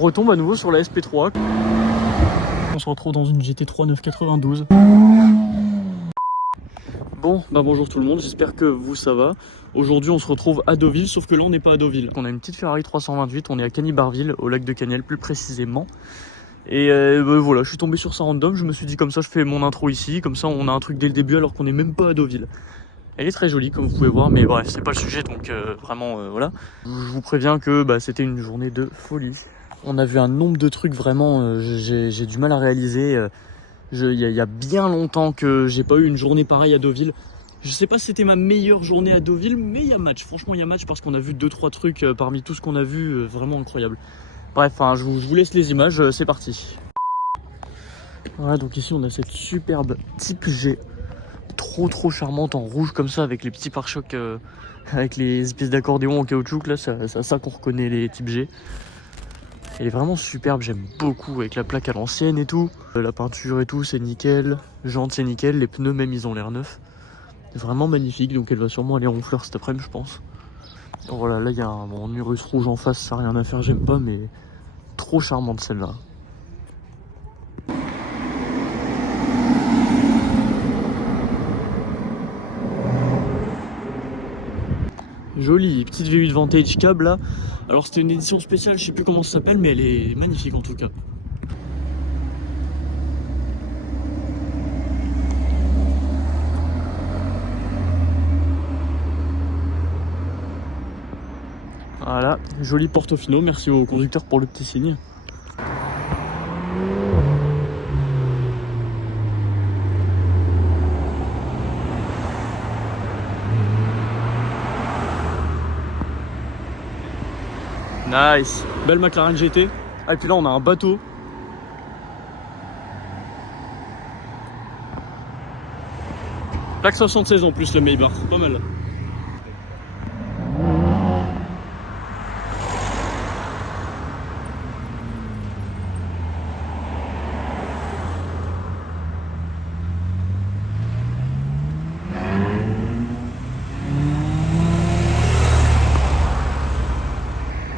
retombe à nouveau sur la SP3. On se retrouve dans une GT3 992. Bon, bah bonjour tout le monde, j'espère que vous ça va. Aujourd'hui on se retrouve à Deauville, sauf que là on n'est pas à Deauville. On a une petite Ferrari 328, on est à Cagny-Barville, au lac de Caniel plus précisément. Et bah voilà, je suis tombé sur ça random, je me suis dit comme ça je fais mon intro ici, comme ça on a un truc dès le début alors qu'on n'est même pas à Deauville. Elle est très jolie comme vous pouvez voir, mais bref, c'est pas le sujet donc vraiment voilà. Je vous préviens que bah, c'était une journée de folie. On a vu un nombre de trucs vraiment, j'ai du mal à réaliser. Il y a bien longtemps que j'ai pas eu une journée pareille à Deauville. Je sais pas si c'était ma meilleure journée à Deauville, mais il y a match. Franchement, il y a match parce qu'on a vu 2-3 trucs parmi tout ce qu'on a vu, vraiment incroyable. Bref, hein, je vous laisse les images, c'est parti. Voilà, donc ici on a cette superbe Type G, trop charmante en rouge comme ça, avec les petits pare-chocs, avec les espèces d'accordéons en caoutchouc, là, c'est ça qu'on reconnaît les Type G. Elle est vraiment superbe, j'aime beaucoup, avec la plaque à l'ancienne et tout. La peinture et tout, c'est nickel. Jantes, c'est nickel. Les pneus même, ils ont l'air neufs. C'est vraiment magnifique, donc elle va sûrement aller en fleurs cet après-midi, je pense. Donc voilà, là, il y a un Urus rouge en face, ça n'a rien à faire, j'aime pas, mais trop charmante celle-là. Jolie, petite V8 Vantage Cab là. Alors c'était une édition spéciale, je sais plus comment ça s'appelle, mais elle est magnifique en tout cas. Voilà, joli Portofino, merci au conducteur pour le petit signe. Nice, belle McLaren GT. Ah et puis là on a un bateau. Plaque 76 en plus le Maybach, pas mal.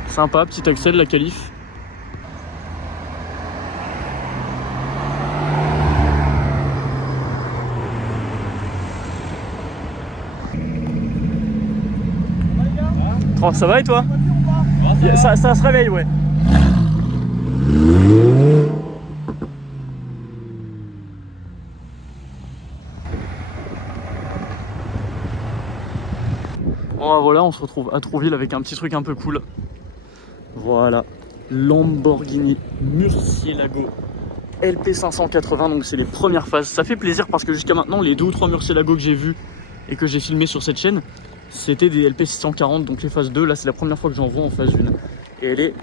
Sympa, petit Axel, la qualif. Oh, ça va et toi? Ça se réveille, ouais. Bon voilà, on se retrouve à Trouville avec un petit truc un peu cool. Voilà, Lamborghini Murcielago LP580, donc c'est les premières phases. Ça fait plaisir parce que jusqu'à maintenant, les 2 ou 3 Murcielago que j'ai vus et que j'ai filmé sur cette chaîne, c'était des LP640, donc les phases 2. Là, c'est la première fois que j'en vois en phase 1. Et elle est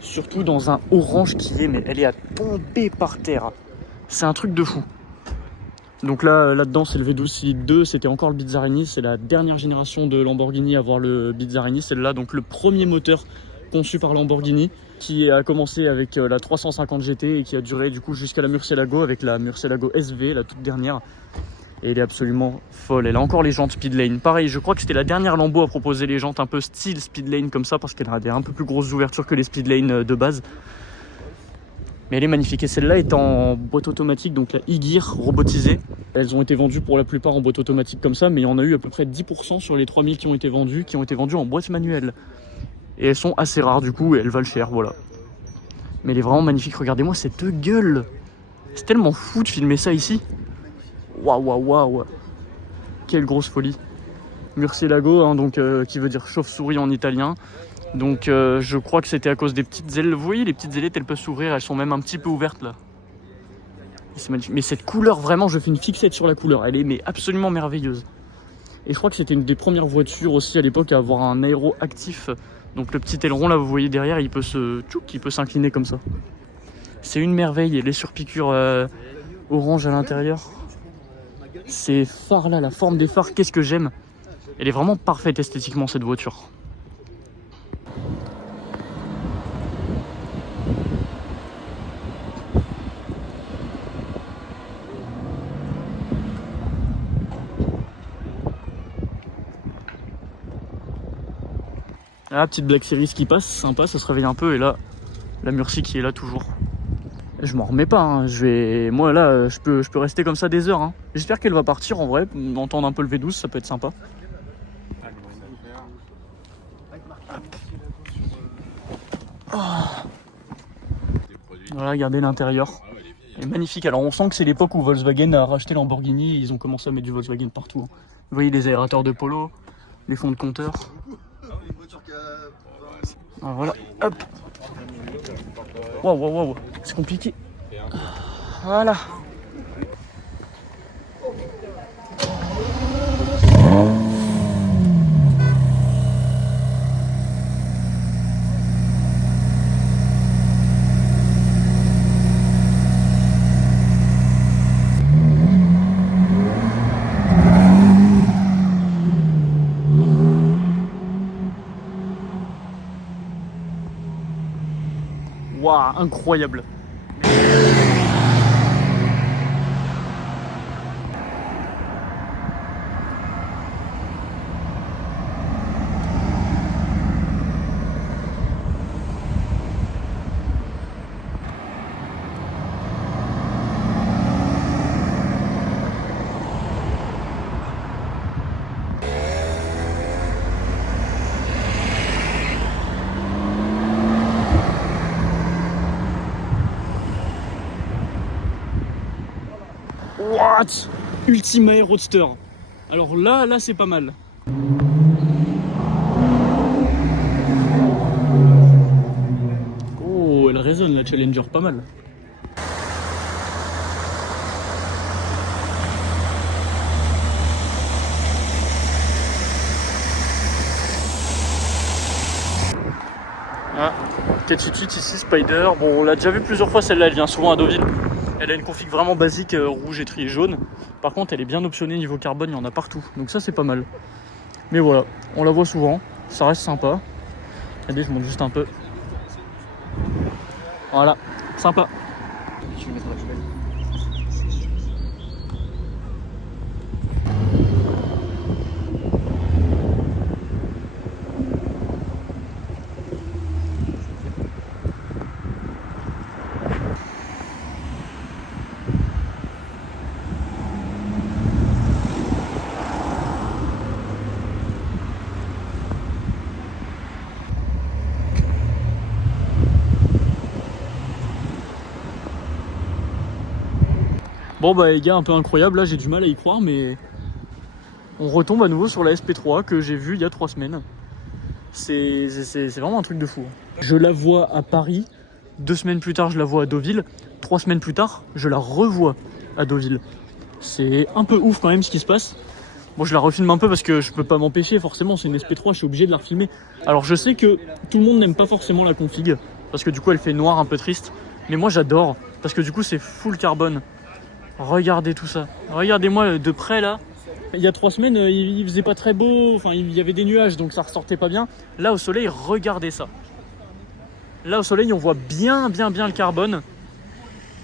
surtout dans un orange qui est, mais elle est à tomber par terre. C'est un truc de fou. Donc là, là-dedans, c'est le V12 Cylindre 2, c'était encore le Bizzarini, c'est la dernière génération de Lamborghini à avoir le Bizzarini, celle-là, donc le premier moteur conçu par Lamborghini, qui a commencé avec la 350 GT et qui a duré du coup jusqu'à la Murcielago avec la Murcielago SV, la toute dernière. Et elle est absolument folle, elle a encore les jantes Speedlane. Pareil, je crois que c'était la dernière Lambo à proposer les jantes un peu style Speedlane comme ça, parce qu'elle a des un peu plus grosses ouvertures que les Speedlane de base. Mais elle est magnifique et celle-là est en boîte automatique, donc la e-gear robotisée. Elles ont été vendues pour la plupart en boîte automatique comme ça, mais il y en a eu à peu près 10% sur les 3000 qui ont été vendues en boîte manuelle. Et elles sont assez rares du coup et elles valent cher, voilà. Mais elle est vraiment magnifique, regardez-moi cette gueule. C'est tellement fou de filmer ça ici. Waouh. Quelle grosse folie. Murcielago, hein, donc, qui veut dire chauve-souris en italien. Donc je crois que c'était à cause des petites ailes. Vous voyez les petites ailettes, elles peuvent s'ouvrir, elles sont même un petit peu ouvertes là. C'est magnifique. Mais cette couleur, vraiment, je fais une fixette sur la couleur. Elle est mais absolument merveilleuse. Et je crois que c'était une des premières voitures aussi à l'époque à avoir un aéro actif. Donc le petit aileron là, vous voyez derrière, il peut s'incliner comme ça. C'est une merveille. Et les surpiqûres orange à l'intérieur. Ces phares là, la forme des phares, qu'est-ce que j'aime. Elle est vraiment parfaite esthétiquement cette voiture. Ah, petite Black Series qui passe, sympa, ça se réveille un peu et là, La Murcie qui est là toujours. Je m'en remets pas, hein. Moi là, je peux rester comme ça des heures. Hein. J'espère qu'elle va partir en vrai, entendre un peu le V12, ça peut être sympa. Oh. Voilà, regardez l'intérieur. Elle est magnifique. Alors on sent que c'est l'époque où Volkswagen a racheté Lamborghini, ils ont commencé à mettre du Volkswagen partout. Vous voyez les aérateurs de Polo, les fonds de compteur. Ah, voilà, hop. Waouh, waouh, waouh, c'est compliqué. Voilà. Waouh, incroyable. What? Ultimae Roadster. Alors là c'est pas mal. Oh, elle résonne la Challenger, pas mal. Ah, 488 ici, Spider. Bon, on l'a déjà vu plusieurs fois celle-là, elle vient souvent à Deauville. Elle a une config vraiment basique, rouge, étrier jaune. Par contre, elle est bien optionnée niveau carbone, il y en a partout. Donc ça, c'est pas mal. Mais voilà, on la voit souvent, ça reste sympa. Regardez, je monte juste un peu. Voilà, sympa. Je vais mettre la semelle. Bon bah les gars, un peu incroyable, là j'ai du mal à y croire, mais on retombe à nouveau sur la SP3 que j'ai vue il y a 3 semaines. C'est vraiment un truc de fou. Je la vois à Paris, 2 semaines plus tard je la vois à Deauville, 3 semaines plus tard je la revois à Deauville. C'est un peu ouf quand même ce qui se passe. Bon, je la refilme un peu parce que je peux pas m'empêcher, forcément c'est une SP3, je suis obligé de la refilmer. Alors je sais que tout le monde n'aime pas forcément la config, parce que du coup elle fait noir un peu triste, mais moi j'adore, parce que du coup c'est full carbone. Regardez tout ça. Regardez-moi de près là. Il y a 3 semaines, il faisait pas très beau. Enfin, il y avait des nuages, donc ça ressortait pas bien. Là, au soleil, regardez ça. Là, au soleil, on voit bien le carbone.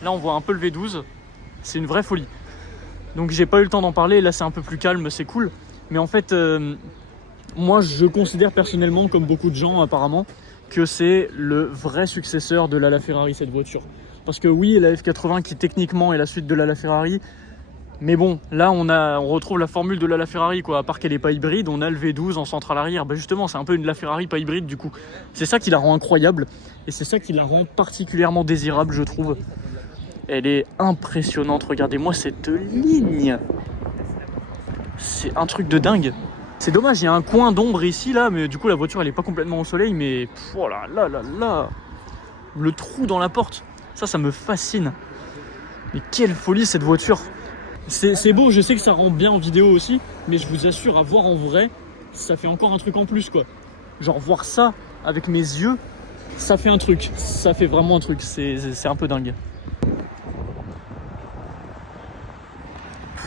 Là, on voit un peu le V12. C'est une vraie folie. Donc, j'ai pas eu le temps d'en parler. Là, c'est un peu plus calme, c'est cool. Mais en fait, moi, je considère personnellement, comme beaucoup de gens apparemment, que c'est le vrai successeur de la LaFerrari, cette voiture. Parce que oui, la F80 qui techniquement est la suite de la LaFerrari, mais bon, là on retrouve la formule de la LaFerrari quoi. À part qu'elle n'est pas hybride, on a le V12 en centrale arrière. Bah justement, c'est un peu une LaFerrari pas hybride du coup. C'est ça qui la rend incroyable et c'est ça qui la rend particulièrement désirable, je trouve. Elle est impressionnante. Regardez-moi cette ligne. C'est un truc de dingue. C'est dommage, il y a un coin d'ombre ici là, mais du coup la voiture elle est pas complètement au soleil, mais oh là là là là, le trou dans la porte. Ça me fascine. Mais quelle folie cette voiture. C'est beau, je sais que ça rend bien en vidéo aussi, mais je vous assure, à voir en vrai, ça fait encore un truc en plus quoi. Genre voir ça avec mes yeux, ça fait un truc. Ça fait vraiment un truc, c'est un peu dingue.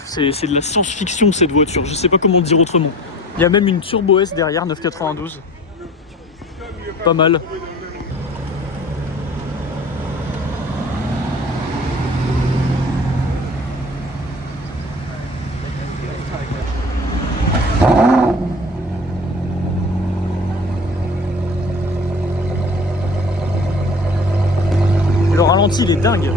C'est de la science-fiction cette voiture, je sais pas comment le dire autrement. Il y a même une Turbo S derrière, 992. Pas mal. ralenti, il est dingue.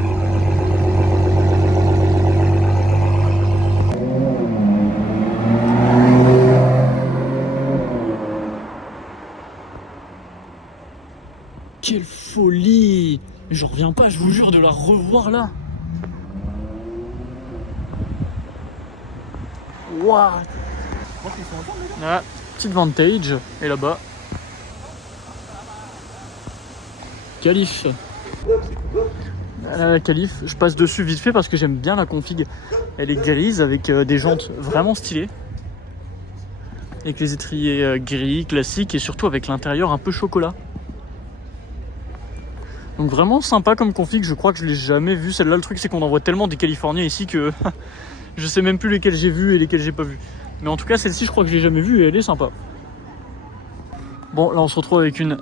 Quelle folie! J'en reviens pas, je vous jure, de la revoir là. Waouh! Ah, petite Vantage, et là-bas. Calife. La Calife, je passe dessus vite fait parce que j'aime bien la config. Elle est grise avec des jantes vraiment stylées. Avec les étriers gris, classiques, et surtout avec l'intérieur un peu chocolat. Donc vraiment sympa comme config, je crois que je l'ai jamais vu. Celle-là, le truc c'est qu'on en voit tellement des Californiens ici que je sais même plus lesquels j'ai vu et lesquels j'ai pas vu. Mais en tout cas, celle-ci, je crois que je l'ai jamais vue et elle est sympa. Bon, là on se retrouve avec une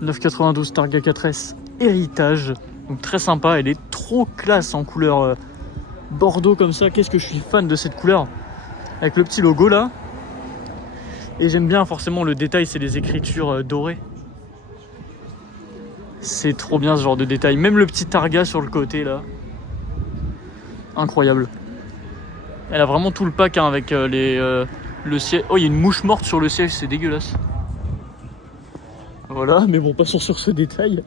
992 Targa 4S Héritage. Donc très sympa, elle est trop classe en couleur bordeaux comme ça. Qu'est-ce que je suis fan de cette couleur. Avec le petit logo là. Et j'aime bien forcément le détail, c'est les écritures dorées. C'est trop bien ce genre de détail. Même le petit Targa sur le côté là. Incroyable. Elle a vraiment tout le pack hein, avec le siège. Oh, il y a une mouche morte sur le siège, c'est dégueulasse. Voilà, mais bon, passons sur ce détail.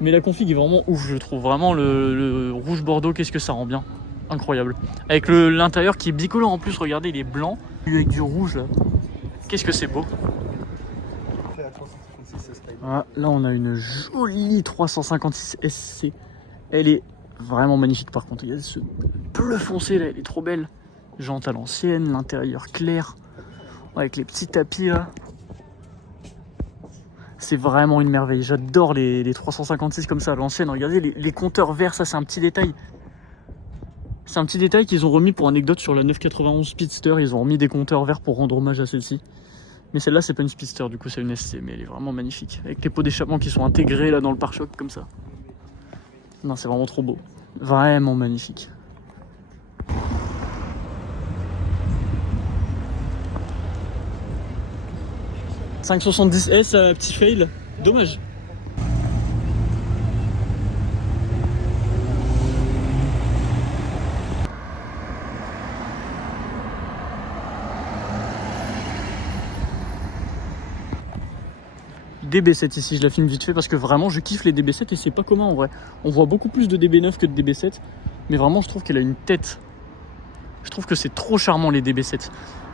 Mais la config est vraiment ouf, je trouve. Vraiment, le rouge bordeaux, qu'est-ce que ça rend bien. Incroyable. Avec l'intérieur qui est bicolore en plus, regardez, il est blanc. Avec du rouge là. Qu'est-ce que c'est beau. Ah, là, on a une jolie 356 SC. Elle est vraiment magnifique par contre. Il y a ce bleu foncé là, elle est trop belle. Jante à l'ancienne, l'intérieur clair. Avec les petits tapis là. C'est vraiment une merveille. J'adore les 356 comme ça à l'ancienne. Regardez les compteurs verts, ça c'est un petit détail. C'est un petit détail qu'ils ont remis pour anecdote sur la 991 Speedster. Ils ont remis des compteurs verts pour rendre hommage à celle-ci. Mais celle-là, c'est pas une Speedster, du coup, c'est une SC. Mais elle est vraiment magnifique. Avec les pots d'échappement qui sont intégrés là dans le pare-choc comme ça. Non, c'est vraiment trop beau. Vraiment magnifique. « 570S, petit fail. Dommage. » DB7 ici, je la filme vite fait parce que vraiment je kiffe les DB7 et c'est pas commun en vrai. On voit beaucoup plus de DB9 que de DB7, mais vraiment je trouve qu'elle a une tête. Je trouve que c'est trop charmant les DB7.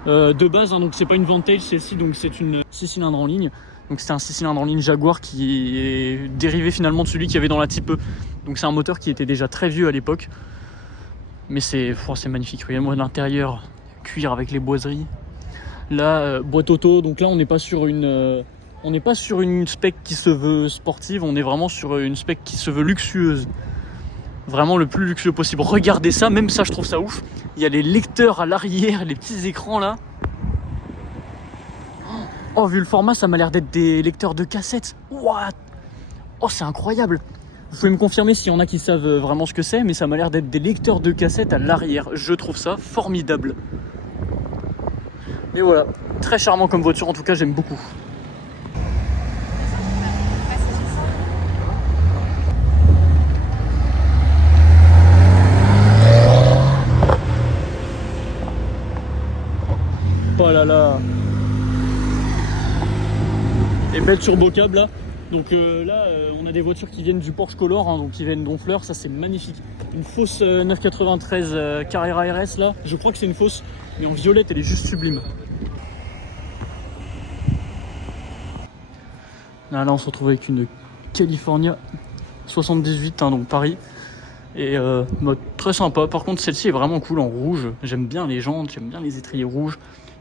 De base, hein, donc c'est pas une Vantage celle-ci, donc c'est une 6 cylindres en ligne. Donc c'est un 6 cylindres en ligne Jaguar qui est dérivé finalement de celui qu'il y avait dans la Type E. Donc c'est un moteur qui était déjà très vieux à l'époque. Mais c'est magnifique. Regardez-moi l'intérieur, cuir avec les boiseries. Là, boîte auto, donc là on n'est pas sur une... on n'est pas sur une spec qui se veut sportive, on est vraiment sur une spec qui se veut luxueuse. Vraiment le plus luxueux possible. Regardez ça, même ça je trouve ça ouf. Il y a les lecteurs à l'arrière, les petits écrans là. Oh, vu le format, ça m'a l'air d'être des lecteurs de cassettes. What? Oh, c'est incroyable. Vous pouvez me confirmer s'il y en a qui savent vraiment ce que c'est, mais ça m'a l'air d'être des lecteurs de cassettes à l'arrière. Je trouve ça formidable. Et voilà, très charmant comme voiture, en tout cas j'aime beaucoup. Oh là là. Et belle turbo cab là. Donc là on a des voitures qui viennent du Porsche Color, hein, donc qui viennent d'Honfleur, ça c'est magnifique. Une fausse 993 Carrera RS là, je crois que c'est une fausse, mais en violette elle est juste sublime. Là on se retrouve avec une California 78, hein, donc Paris. Et mode très sympa, par contre celle-ci est vraiment cool en rouge. J'aime bien les jantes, j'aime bien les étriers rouges.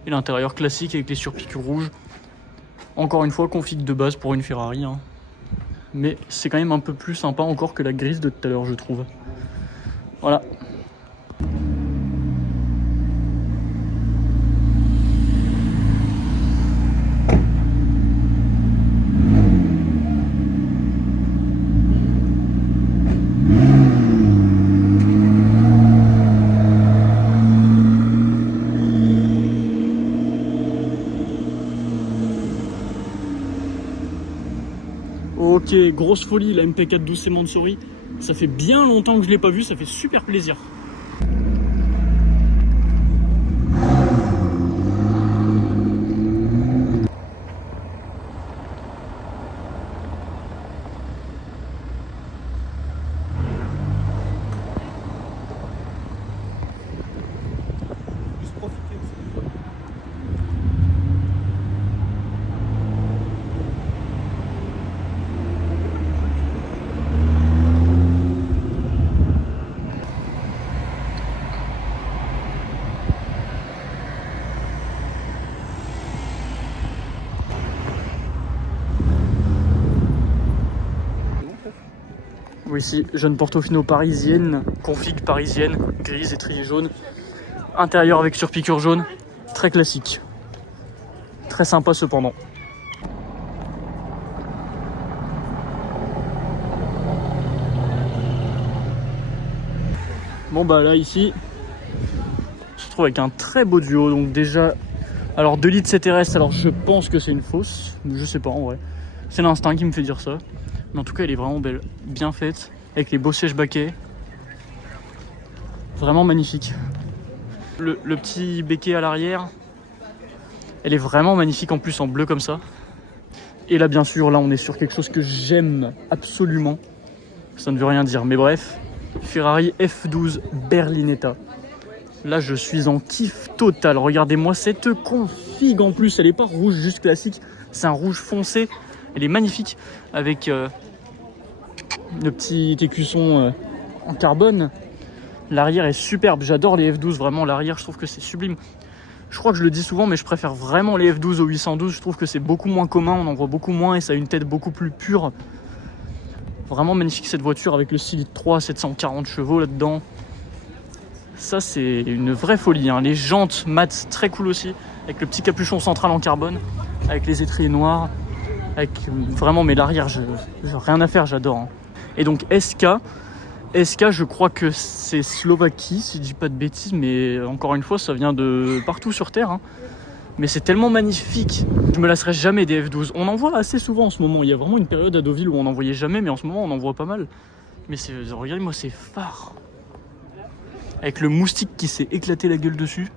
Et l'intérieur classique avec les surpiqûres rouges. Encore une fois, config de base pour une Ferrari. Hein. Mais c'est quand même un peu plus sympa encore que la grise de tout à l'heure, je trouve. Voilà. Ok, Ok, grosse folie, la MP412 Mansory. Ça fait bien longtemps que je l'ai pas vue, ça fait super plaisir. Oui, ici, jeune Portofino parisienne, config parisienne, grise, étrier jaune, intérieur avec surpiqûre jaune, très classique. Très sympa cependant. Bon bah là ici, on se retrouve avec un très beau duo, donc déjà, alors 2 litres CTRS, alors je pense que c'est une fausse, je sais pas en vrai. C'est l'instinct qui me fait dire ça. Mais en tout cas, elle est vraiment belle, bien faite, avec les beaux sièges baquets. Vraiment magnifique. Le petit béquet à l'arrière, elle est vraiment magnifique en plus en bleu comme ça. Et là, bien sûr, là, on est sur quelque chose que j'aime absolument. Ça ne veut rien dire, mais bref. Ferrari F12 Berlinetta. Là, je suis en kiff total. Regardez-moi cette config en plus. Elle n'est pas rouge juste classique, c'est un rouge foncé. Elle est magnifique avec le petit écusson en carbone. L'arrière est superbe. J'adore les F12, vraiment. L'arrière, je trouve que c'est sublime. Je crois que je le dis souvent, mais je préfère vraiment les F12 au 812. Je trouve que c'est beaucoup moins commun, on en voit beaucoup moins et ça a une tête beaucoup plus pure. Vraiment magnifique cette voiture avec le 6 litres 3, 740 chevaux là-dedans. Ça, c'est une vraie folie, hein. Les jantes mat très cool aussi, avec le petit capuchon central en carbone, avec les étriers noirs. Avec vraiment, mais l'arrière, j'ai rien à faire, j'adore, hein. Et donc SK, je crois que c'est Slovaquie, si je dis pas de bêtises, mais encore une fois, ça vient de partout sur Terre, hein. Mais c'est tellement magnifique, je me lasserai jamais des F12. On en voit assez souvent en ce moment, il y a vraiment une période à Deauville où on n'en voyait jamais, mais en ce moment on en voit pas mal. Mais regardez-moi ces phares, avec le moustique qui s'est éclaté la gueule dessus.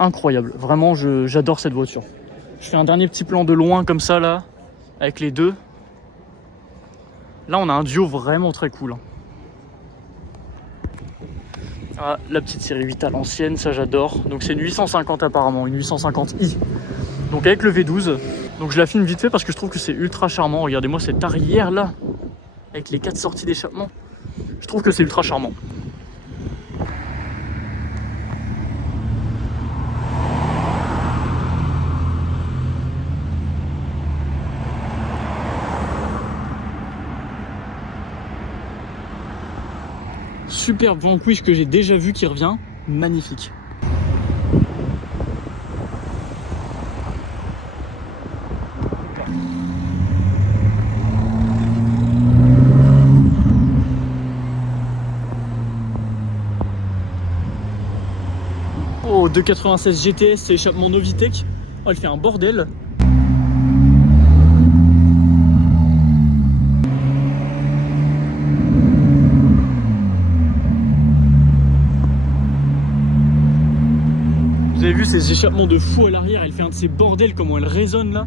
Incroyable, vraiment j'adore cette voiture. Je fais un dernier petit plan de loin comme ça là, avec les deux. Là on a un duo vraiment très cool, hein. Ah, la petite série 8 à l'ancienne, ça j'adore. Donc c'est une 850 apparemment, une 850i. Donc avec le V12. Donc je la filme vite fait parce que je trouve que c'est ultra charmant. Regardez-moi cette arrière là, avec les 4 sorties d'échappement. Je trouve que c'est ultra charmant. Superbe Vanquish que j'ai déjà vu qui revient, magnifique. Oh, 296 GTS, c'est échappement Novitec. Oh, elle fait un bordel. Vous avez vu ces échappements de fou à l'arrière, elle fait un de ces bordels, comment elle résonne là.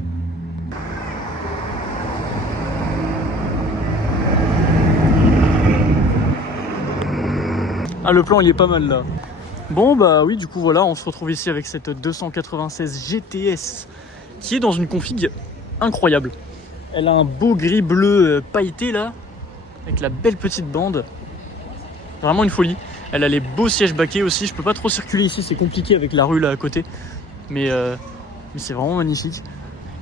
Ah, le plan il est pas mal là. Bon bah oui, du coup voilà, on se retrouve ici avec cette 296 GTS qui est dans une config incroyable. Elle a un beau gris bleu pailleté là, avec la belle petite bande. Vraiment une folie. Elle a les beaux sièges baquets aussi. Je peux pas trop circuler ici, c'est compliqué avec la rue là à côté. Mais c'est vraiment magnifique.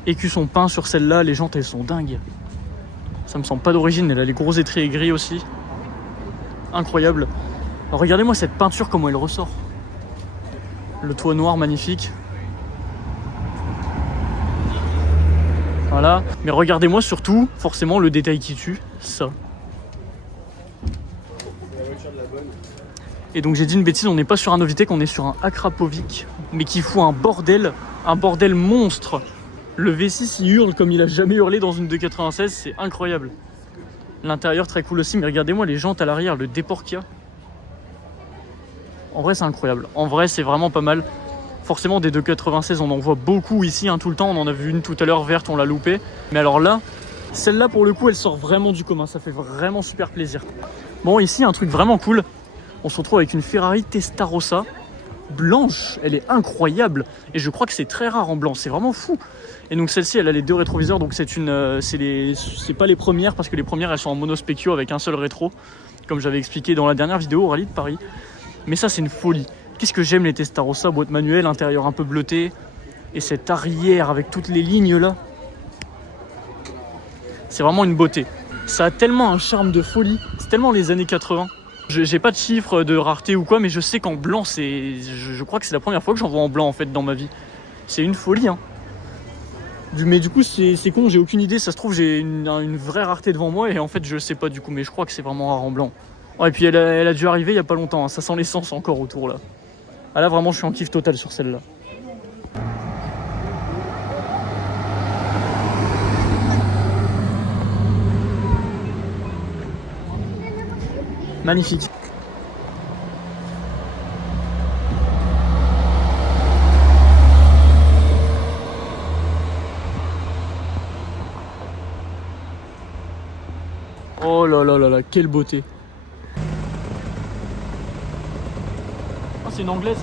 Écusson peint sur celle-là, les jantes elles sont dingues. Ça me semble pas d'origine, elle a les gros étriers gris aussi. Incroyable. Alors, regardez-moi cette peinture, comment elle ressort. Le toit noir magnifique. Voilà. Mais regardez-moi surtout, forcément, le détail qui tue, ça. Et donc j'ai dit une bêtise, on n'est pas sur un Novitec, on est sur un Akrapovic, mais qui fout un bordel monstre. Le V6 il hurle comme il a jamais hurlé dans une 296, c'est incroyable. L'intérieur très cool aussi, mais regardez-moi les jantes à l'arrière, le déport qu'il y a. En vrai c'est incroyable, en vrai c'est vraiment pas mal. Forcément des 296 on en voit beaucoup ici tout le temps, on en a vu une tout à l'heure verte, on l'a loupée. Mais alors là, celle-là pour le coup elle sort vraiment du commun, ça fait vraiment super plaisir. Bon ici un truc vraiment cool, on se retrouve avec une Ferrari Testarossa blanche, elle est incroyable et je crois que c'est très rare en blanc, c'est vraiment fou. Et donc celle-ci elle a les deux rétroviseurs, donc c'est pas les premières parce que les premières elles sont en monospécio avec un seul rétro comme j'avais expliqué dans la dernière vidéo au rallye de Paris. Mais ça c'est une folie. Qu'est-ce que j'aime les Testarossa, boîte manuelle, intérieur un peu bleuté et cette arrière avec toutes les lignes là, c'est vraiment une beauté. Ça a tellement un charme de folie, c'est tellement les années 80. J'ai pas de chiffre de rareté ou quoi, mais je sais qu'en blanc, je crois que c'est la première fois que j'en vois en blanc en fait dans ma vie. C'est une folie Mais du coup c'est con, j'ai aucune idée, ça se trouve j'ai une vraie rareté devant moi et en fait je sais pas du coup, mais je crois que c'est vraiment rare en blanc. Ouais, et puis elle a dû arriver il y a pas longtemps, ça sent l'essence encore autour là. Ah là vraiment je suis en kiff total sur celle-là. Magnifique. Oh là là là là, quelle beauté. Oh, c'est une anglaise.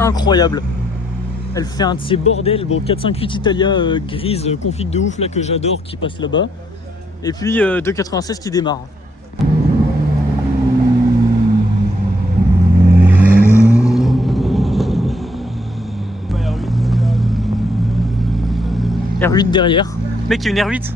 Incroyable. Elle fait un de ces bordels, bon 458 Italia grise config de ouf là que j'adore qui passe là-bas. Et puis 296 qui démarre. R8 derrière. Mec, il y a une R8.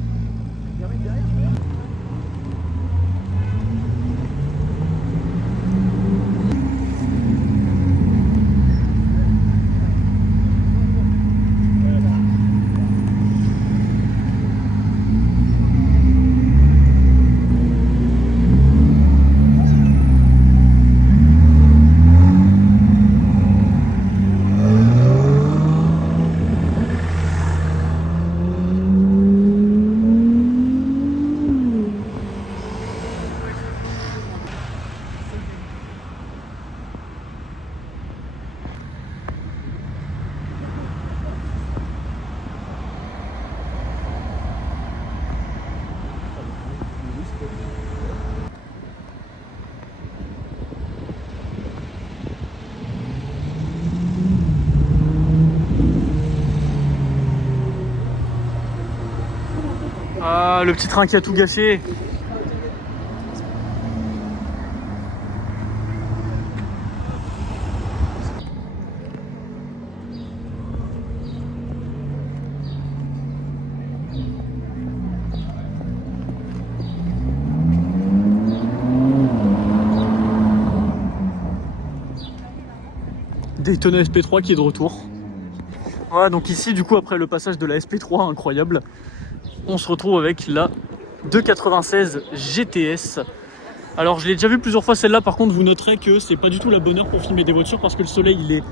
Ah, le petit train qui a tout gâché. Daytona SP3 qui est de retour. Voilà, donc ici, du coup, après le passage de la SP3 incroyable, on se retrouve avec la 296 GTS. Alors, je l'ai déjà vu plusieurs fois celle-là. Par contre, vous noterez que c'est pas du tout la bonne heure pour filmer des voitures parce que le soleil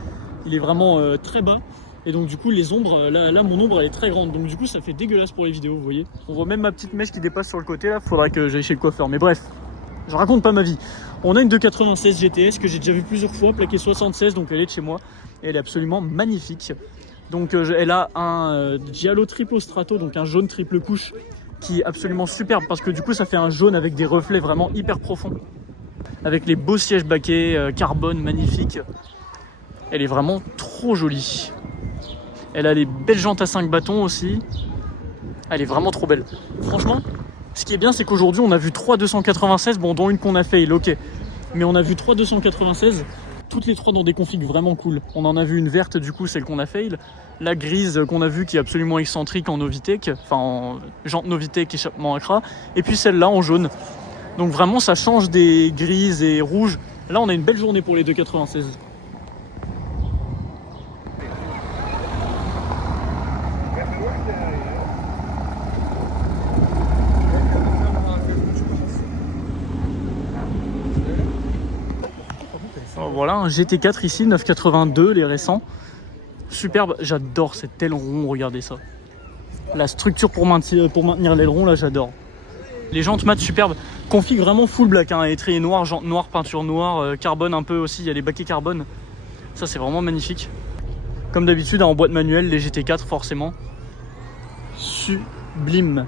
il est vraiment très bas. Et donc du coup les ombres, là mon ombre elle est très grande, donc du coup ça fait dégueulasse pour les vidéos, vous voyez. On voit même ma petite mèche qui dépasse sur le côté là, faudrait que j'aille chez le coiffeur, mais bref, je raconte pas ma vie. On a une 296 GTS que j'ai déjà vu plusieurs fois, plaquée 76, donc elle est de chez moi, et elle est absolument magnifique. Donc elle a un Giallo Triplo Strato, donc un jaune triple couche, qui est absolument superbe, parce que du coup ça fait un jaune avec des reflets vraiment hyper profonds, avec les beaux sièges baquets, carbone magnifiques. Elle est vraiment trop jolie. Elle a les belles jantes à 5 bâtons aussi. Elle est vraiment trop belle. Franchement, ce qui est bien, c'est qu'aujourd'hui, on a vu 3 296, bon, dont une qu'on a fail, ok. Mais on a vu 3 296, toutes les 3 dans des configs vraiment cool. On en a vu une verte, du coup, celle qu'on a fail. La grise qu'on a vue qui est absolument excentrique en Novitec, enfin en jante Novitec, échappement Accra. Et puis celle-là en jaune. Donc vraiment, ça change des grises et rouges. Là, on a une belle journée pour les 296. Voilà, un GT4 ici, 982, les récents. Superbe, j'adore cet aileron, regardez ça. La structure pour maintenir l'aileron, là, j'adore. Les jantes mat superbes, config vraiment full black, hein, étrier noir, jantes noires, peinture noire, carbone un peu aussi, il y a les baquets carbone. Ça, c'est vraiment magnifique. Comme d'habitude, en boîte manuelle, les GT4 forcément. Sublime.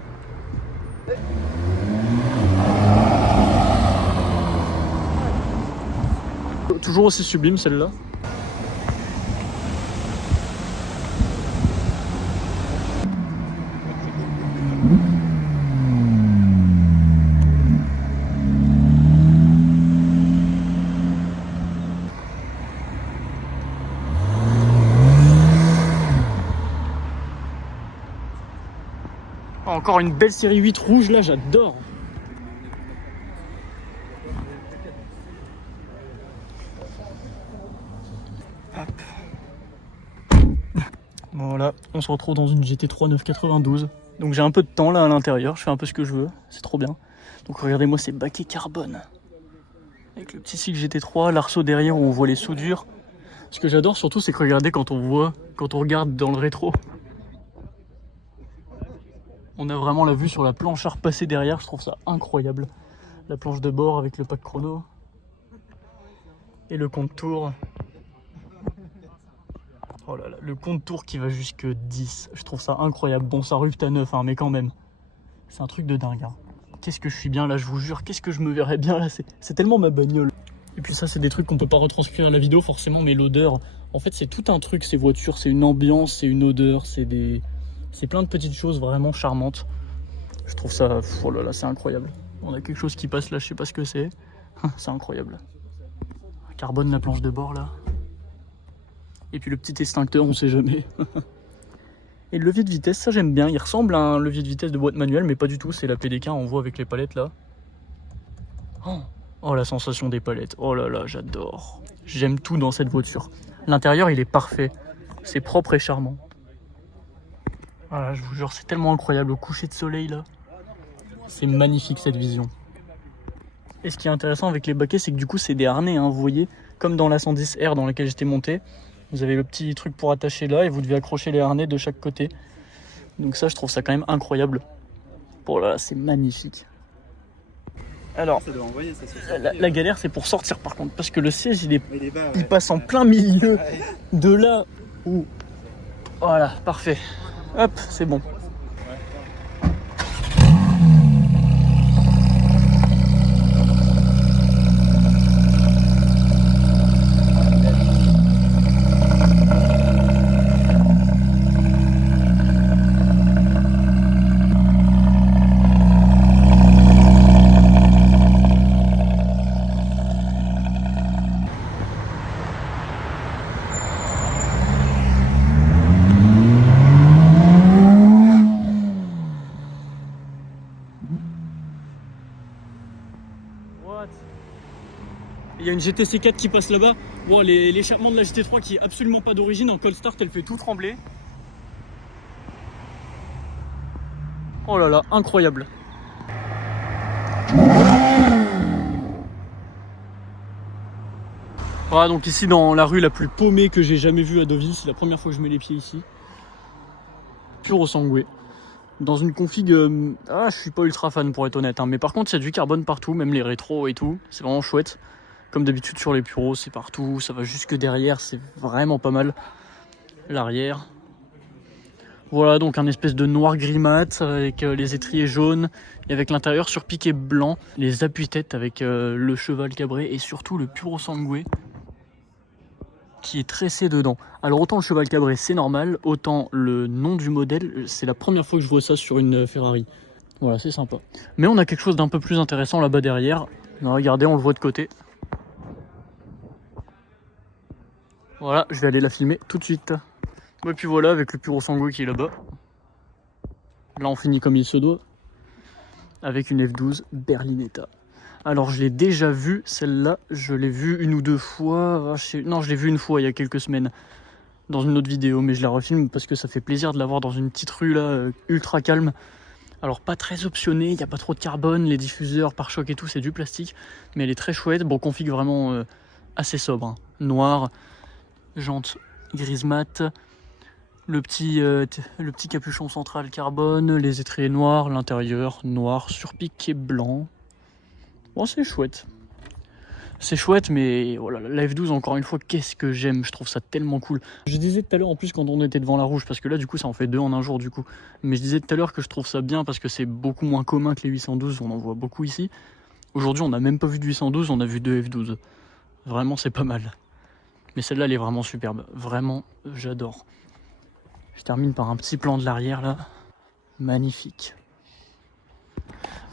Toujours aussi sublime celle-là. Encore une belle série 8 rouge là, j'adore. Voilà, on se retrouve dans une GT3 992. Donc j'ai un peu de temps là à l'intérieur, je fais un peu ce que je veux, c'est trop bien. Donc regardez-moi ces baquets carbone. Avec le petit cycle GT3, l'arceau derrière où on voit les soudures. Ce que j'adore surtout, c'est que regardez quand on regarde dans le rétro. On a vraiment la vue sur la planche à repasser derrière, je trouve ça incroyable. La planche de bord avec le pack chrono. Et le compte-tour. Oh là là, le compte-tour qui va jusque 10. Je trouve ça incroyable. Bon, ça rupte à 9, hein, mais quand même. C'est un truc de dingue. Hein. Qu'est-ce que je suis bien là, je vous jure. Qu'est-ce que je me verrais bien là. C'est tellement ma bagnole. Et puis ça, c'est des trucs qu'on peut pas retranscrire à la vidéo forcément, mais l'odeur. En fait, c'est tout un truc, ces voitures. C'est une ambiance, c'est une odeur, c'est plein de petites choses vraiment charmantes. Je trouve ça... Oh là là, c'est incroyable. On a quelque chose qui passe là, je sais pas ce que c'est. C'est incroyable. Carbone, la planche de bord là. Et puis le petit extincteur, on sait jamais. Et le levier de vitesse, ça j'aime bien. Il ressemble à un levier de vitesse de boîte manuelle, mais pas du tout. C'est la PDK, on voit avec les palettes là. Oh, la sensation des palettes. Oh là là, j'adore. J'aime tout dans cette voiture. L'intérieur, il est parfait. C'est propre et charmant. Voilà, je vous jure, c'est tellement incroyable. Au coucher de soleil là. C'est magnifique cette vision. Et ce qui est intéressant avec les baquets, c'est que du coup, c'est des harnais, hein, vous voyez. Comme dans la 110R dans laquelle j'étais monté. Vous avez le petit truc pour attacher là et vous devez accrocher les harnais de chaque côté. Donc ça, je trouve ça quand même incroyable. Oh là là, c'est magnifique. Alors, la galère, c'est pour sortir par contre. Parce que le siège, il passe en plein milieu de là où... Voilà, parfait. Hop, c'est bon. Il y a une GTC 4 qui passe là-bas. Bon, l'échappement de la GT3 qui est absolument pas d'origine, en cold start elle fait tout trembler. Oh là là, incroyable. Voilà, donc ici dans la rue la plus paumée que j'ai jamais vue à Deauville, c'est la première fois que je mets les pieds ici. Puro sangue. Dans une config, je suis pas ultra fan pour être honnête, hein. Mais par contre il y a du carbone partout, même les rétros et tout, c'est vraiment chouette. Comme d'habitude sur les puros, c'est partout, ça va jusque derrière, c'est vraiment pas mal. L'arrière. Voilà, donc un espèce de noir gris mat avec les étriers jaunes et avec l'intérieur surpiqué blanc. Les appuis-têtes avec le cheval cabré et surtout le puro sangue qui est tressé dedans. Alors autant le cheval cabré c'est normal, autant le nom du modèle, c'est la première fois que je vois ça sur une Ferrari. Voilà, c'est sympa. Mais on a quelque chose d'un peu plus intéressant là-bas derrière. Regardez, on le voit de côté. Voilà, je vais aller la filmer tout de suite. Et puis voilà, avec le Puro Sangue qui est là-bas. Là, on finit comme il se doit. Avec une F12 Berlinetta. Alors, je l'ai déjà vue, celle-là. Je l'ai vue une ou deux fois. Non, je l'ai vue une fois il y a quelques semaines. Dans une autre vidéo, mais je la refilme parce que ça fait plaisir de la voir dans une petite rue là, ultra calme. Alors pas très optionné, il n'y a pas trop de carbone, les diffuseurs, pare-chocs et tout, c'est du plastique, mais elle est très chouette. Bon, config vraiment assez sobre, hein. Noir, jante grise mat, le petit capuchon central carbone, les étriers noirs, l'intérieur noir, surpiqué blanc. Bon, c'est chouette. C'est chouette, mais voilà, la F12, encore une fois, qu'est-ce que j'aime, je trouve ça tellement cool. Je disais tout à l'heure, en plus, quand on était devant la rouge, parce que là, du coup, ça en fait 2 en un jour, du coup. Mais je disais tout à l'heure que je trouve ça bien, parce que c'est beaucoup moins commun que les 812, on en voit beaucoup ici. Aujourd'hui, on n'a même pas vu de 812, on a vu 2 F12. Vraiment, c'est pas mal. Mais celle-là, elle est vraiment superbe. Vraiment, j'adore. Je termine par un petit plan de l'arrière, là. Magnifique.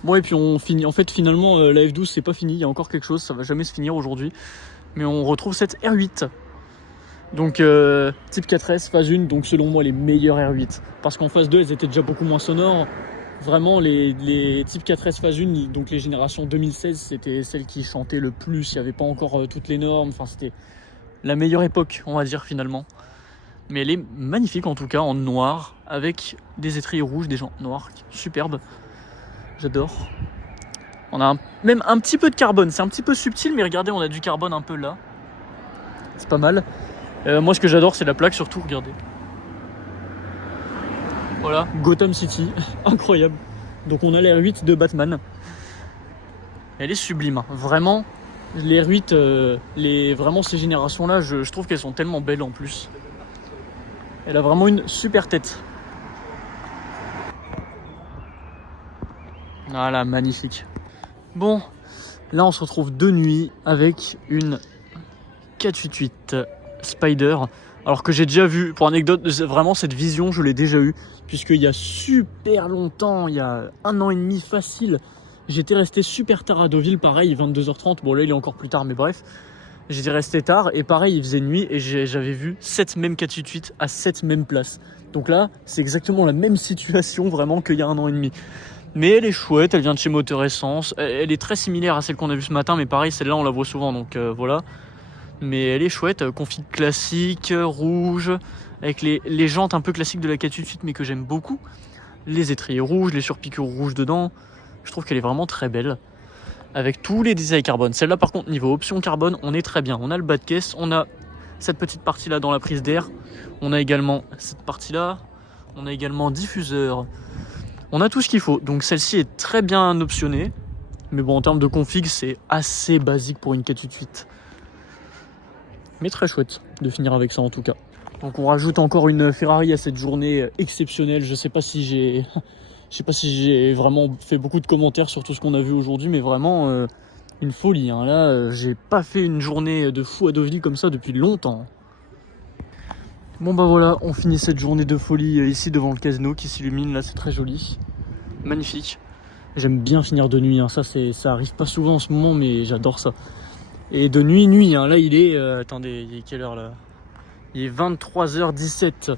Bon, et puis on finit. En fait, finalement, la F12, c'est pas fini. Il y a encore quelque chose. Ça va jamais se finir aujourd'hui. Mais on retrouve cette R8. Donc, type 4S, phase 1. Donc, selon moi, les meilleures R8. Parce qu'en phase 2, elles étaient déjà beaucoup moins sonores. Vraiment, les type 4S phase 1, donc les générations 2016, c'était celles qui chantaient le plus. Il n'y avait pas encore toutes les normes. Enfin, c'était la meilleure époque, on va dire, finalement. Mais elle est magnifique, en tout cas, en noir. Avec des étriers rouges, des jantes noires. Superbe. J'adore. On a même un petit peu de carbone. C'est un petit peu subtil, mais regardez, on a du carbone un peu là. C'est pas mal. Moi, ce que j'adore, c'est la plaque, surtout, regardez. Voilà, Gotham City. Incroyable. Donc, on a l'air 8 de Batman. Elle est sublime. Hein. Vraiment, les R8, vraiment ces générations-là, je trouve qu'elles sont tellement belles en plus. Elle a vraiment une super tête. Voilà, magnifique. Bon, là on se retrouve de nuit avec une 488 Spider. Alors que j'ai déjà vu, pour anecdote, vraiment cette vision je l'ai déjà eue. Puisqu'il y a super longtemps, il y a 1 an et demi facile, j'étais resté super tard à Deauville, pareil, 22h30. Bon là il est encore plus tard, mais bref. J'étais resté tard et pareil il faisait nuit et j'avais vu cette même 488 à cette même place. Donc là c'est exactement la même situation vraiment qu'il y a 1 an et demi. Mais elle est chouette, elle vient de chez Moteur Essence. Elle est très similaire à celle qu'on a vue ce matin, mais pareil, celle-là on la voit souvent, donc voilà. Mais elle est chouette, config classique, rouge, avec les jantes un peu classiques de la 488, mais que j'aime beaucoup. Les étriers rouges, les surpiqûres rouges dedans. Je trouve qu'elle est vraiment très belle. Avec tous les détails carbone. Celle-là, par contre, niveau option carbone, on est très bien. On a le bas de caisse, on a cette petite partie-là dans la prise d'air. On a également cette partie-là. On a également diffuseur. On a tout ce qu'il faut, donc celle-ci est très bien optionnée. Mais bon, en termes de config, c'est assez basique pour une 488. Mais très chouette de finir avec ça en tout cas. Donc on rajoute encore une Ferrari à cette journée exceptionnelle. Je sais pas si j'ai vraiment fait beaucoup de commentaires sur tout ce qu'on a vu aujourd'hui, mais vraiment une folie. Hein. Là, j'ai pas fait une journée de fou à Deauville comme ça depuis longtemps. Bon bah voilà, on finit cette journée de folie ici devant le casino qui s'illumine, là c'est très joli, magnifique. J'aime bien finir de nuit, hein. Ça arrive pas souvent en ce moment mais j'adore ça. Et de nuit, hein. Là il est, attendez, il est quelle heure là? Il est 23h17.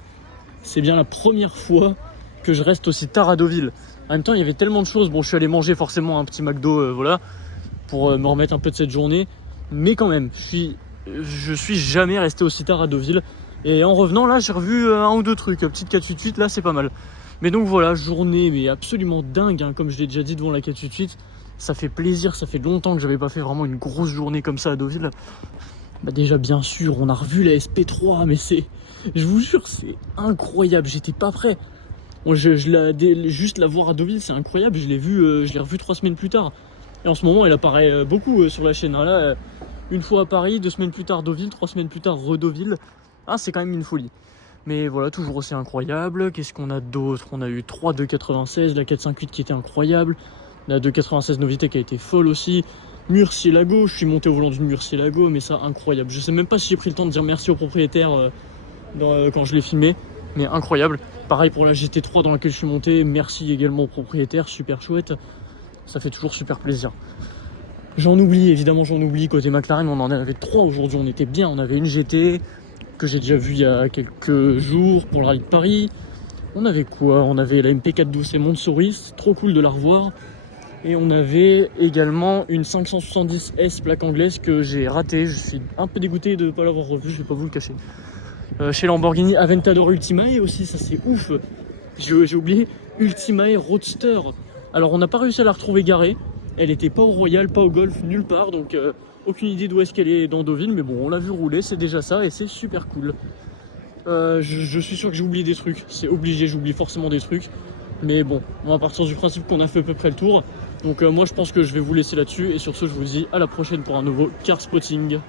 C'est bien la première fois que je reste aussi tard à Deauville. En même temps il y avait tellement de choses, bon je suis allé manger forcément un petit McDo, voilà, pour me remettre un peu de cette journée. Mais quand même, je suis jamais resté aussi tard à Deauville. Et en revenant là j'ai revu 1 ou 2 trucs, petite 488 là c'est pas mal. Mais donc voilà, journée mais absolument dingue hein, comme je l'ai déjà dit devant la 488. Ça fait plaisir, ça fait longtemps que j'avais pas fait vraiment une grosse journée comme ça à Deauville. Bah déjà bien sûr on a revu la SP3 mais je vous jure c'est incroyable, j'étais pas prêt. Juste la voir à Deauville c'est incroyable, je l'ai revu 3 semaines plus tard. Et en ce moment elle apparaît beaucoup sur la chaîne. Hein, là, une fois à Paris, 2 semaines plus tard Deauville, 3 semaines plus tard Deauville. Ah, c'est quand même une folie. Mais voilà, toujours aussi incroyable. Qu'est-ce qu'on a d'autre? On a eu 3 296, la 458 qui était incroyable. La 296 Novité qui a été folle aussi. Murcielago, je suis monté au volant d'une Murcielago, mais ça, incroyable. Je sais même pas si j'ai pris le temps de dire merci au propriétaire quand je l'ai filmé, mais incroyable. Pareil pour la GT3 dans laquelle je suis monté, merci également au propriétaire, super chouette. Ça fait toujours super plaisir. Évidemment j'en oublie. Côté McLaren, on en avait 3 aujourd'hui, on était bien. On avait une GT, que j'ai déjà vu il y a quelques jours pour le rallye de Paris. On avait quoi? On avait la MP412 et Montsouris, trop cool de la revoir. Et on avait également une 570S plaque anglaise que j'ai ratée. Je suis un peu dégoûté de ne pas l'avoir revue, je vais pas vous le cacher. Chez Lamborghini Aventador Ultimae aussi, ça c'est ouf. J'ai oublié Ultimae Roadster. Alors on n'a pas réussi à la retrouver garée. Elle était pas au Royal, pas au Golf, nulle part. Donc aucune idée d'où est-ce qu'elle est dans Deauville. Mais bon, on l'a vu rouler, c'est déjà ça et c'est super cool. Je suis sûr que j'ai oublié des trucs. C'est obligé, j'oublie forcément des trucs. Mais bon, on va partir du principe qu'on a fait à peu près le tour. Donc moi je pense que je vais vous laisser là-dessus. Et sur ce, je vous dis à la prochaine pour un nouveau Car Spotting.